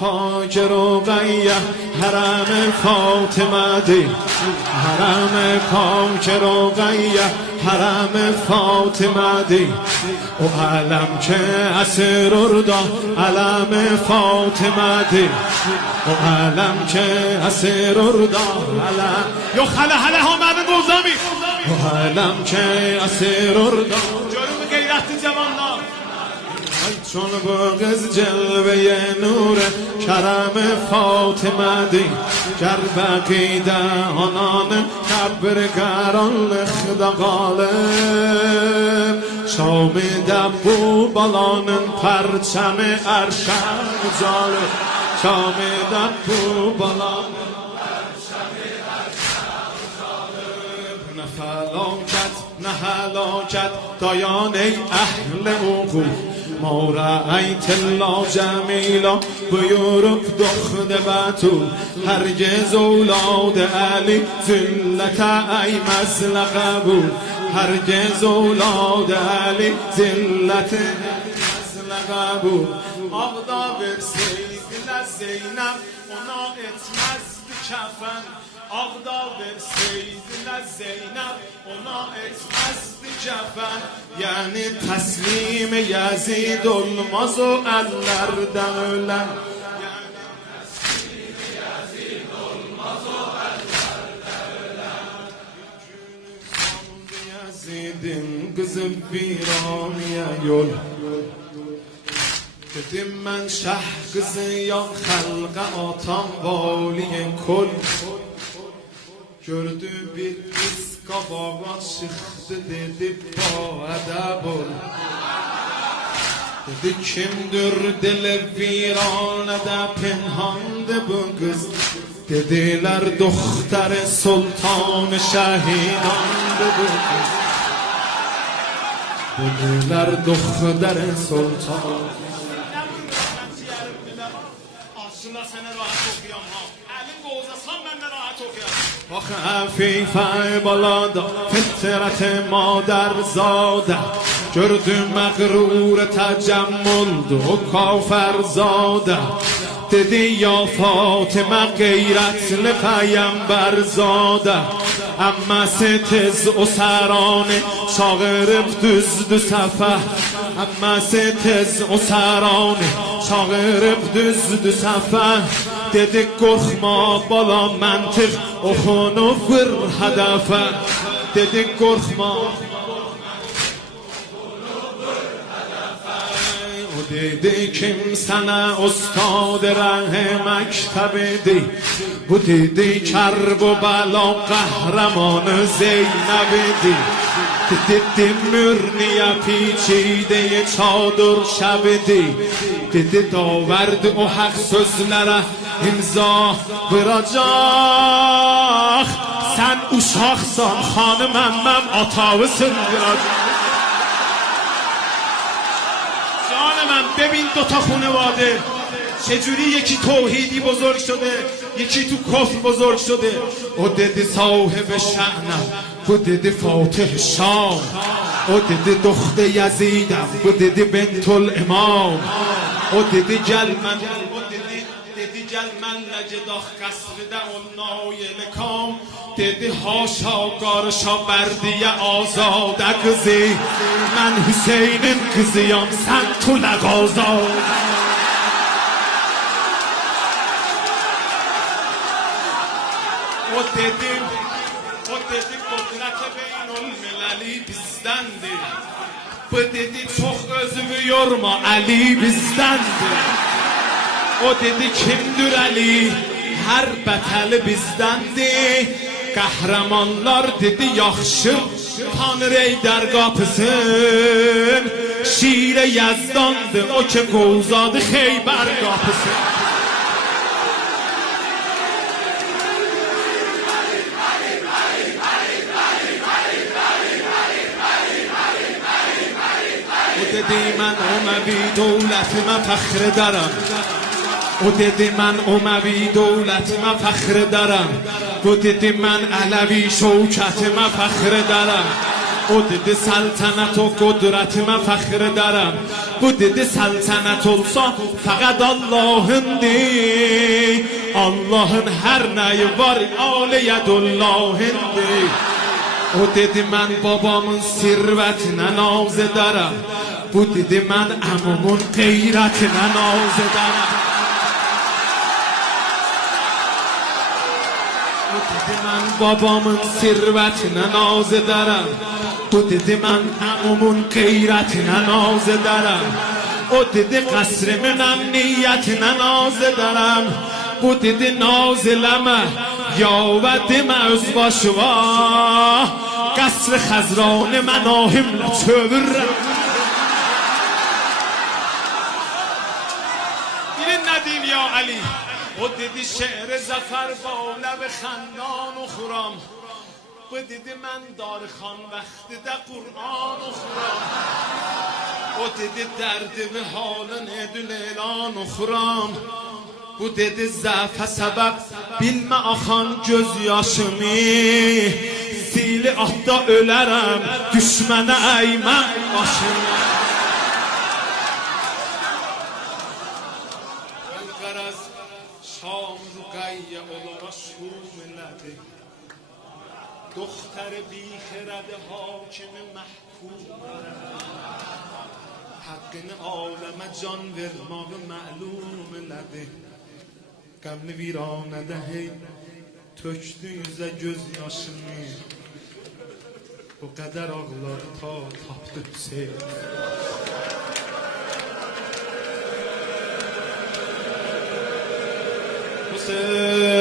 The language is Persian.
پاک رقیه حرم فاطمه دی، حرم پاک رقیه حرم فاطمه دی. و علم که اسر اردا علم فاطمه دی، و علم که اسر اردا علم یا خله هله ها من گوزمی، و علم که اسر اردا جلوم غیرت جوانان چون بغز جلوه نور کرم فاطمه دی. گر بقیده آنان کبرگران لخدا غالب شام دبو بالانن پرچم ارشم جالب، شام دبو بالانن پرچم ارشم جالب. نه فلاکت نه هلاکت دایان ای اهل عقول، ما رأیت الله جمیلا بیورک دخد بطول. هرگز اولاد علی ذلت ای مزل قبول، هرگز اولاد علی ذلت مزل قبول. آقدا برسید لزینب اونا اتمزد کفن، آقدا برسید لزینب اونا اتمزد کفن. یعنی تسلیم یزید الماز و اللر دولن، یزیدین قز ویرانیه یول. dedim mən şah qızıyam xalqa atam vali kol. Gördü bir qız qabağa çıxdı dedi ba ədəb ol. Dedi kimdir dili viranədə pinhandı bu qız. Dediler doktor sultan şahidandı bu kız. Dediler doktor sultan. Aslında sana rahat okuyam ha. Elin boğazasam ben de rahat okuyam. آخه عفیفه بالادا فطرت مادر زاده جرد مغرور تجمل و کافر زاده دیدی یا فاطمه غیرت لپیمبر زاده اما ستز و سرانه شاغرب düzdü سفه اما ستز و سرانه شاغرب düzdü سفه dedik korkma bala mantık oxunu vur hedefe dedik korkma o dedi kim sana ustad ره مکتبی bu dedi کرب و بلا قهرمان زینبی dedi mürniye پیچیده çadır şebidi dedi داورد o hak sözlere imza vuracaq sen uşaqsan xanıməm mən atavısın vuracaq canıməm ببین دوتا خانواده چجوری یکی توحیدی بزرگ شده یکی تو کفر بزرگ شده او دیدی صاحب شأنم bu dedi فاتح شام o dedi دخت یزیدم bu dedi بنت الامام o dedi gel من dedi gel mənlə gedək qəsrdə o nayel kam dedi haşa qarışa bərdiyə azadə qızı mən Hüseynin qızıyam sən tuləq azad o dedi qudrət beynəlməli bizdəndir bu dedi çox özümü yorma Ali bizdəndir o dedi kimdir Ali hər bətəli bizdəndir qəhrəmanlar dedi yaxşı Tanrı Eydər qapısın şir Yezdandır o ki qovzadı Xeybər qapısın dedi mən Uməvi dövlətimə fəxr edərəm o dedi mən Uməvi dövlətimə fəxr edərəm bu dedi mən Ələvi şövkətimə fəxr edərəm او dedi سلطنت و قدرت من فخر دارم bu dedi سلطنت olsa فقط Allah'ındır Allah'ın her neyi var aleyed Allah'ındır o dedi mən babamın sirvətinə naz edərəm bu dedi mən əmumun qeyrətinə naz edərəm o dedi mən babamın sirvətinə naz edərəm bu dedi mən əmumun qeyrətinə naz edərəm o dedi qəsrimin əmniyyətinə naz edərəm bu dedi naz eləmə یا demə öz başıva qəsr xəzranı mənahimlə çövürəm Bilin nə deyim ya Ali O dedi şe'r zəfər با لب خندان اخورم Bu dedi mən darixan vaxtidə Qur'an oxuram O dedi dərdi və halın edül elan oxuram Bu dedi zəfə səbəb bilmə axan göz yaşımı Sili atda ölərəm düşmənə əyməm başımı Qaraz şam ruqayyə olara şum elədi دختر بی خرد حاکم محکوم حقین عالم جان ورماغ معلوم لده قبل ویرانه هی töktü yüze göz yaşını o kadar ağlar ta tapdı Hüseyin Hüseyin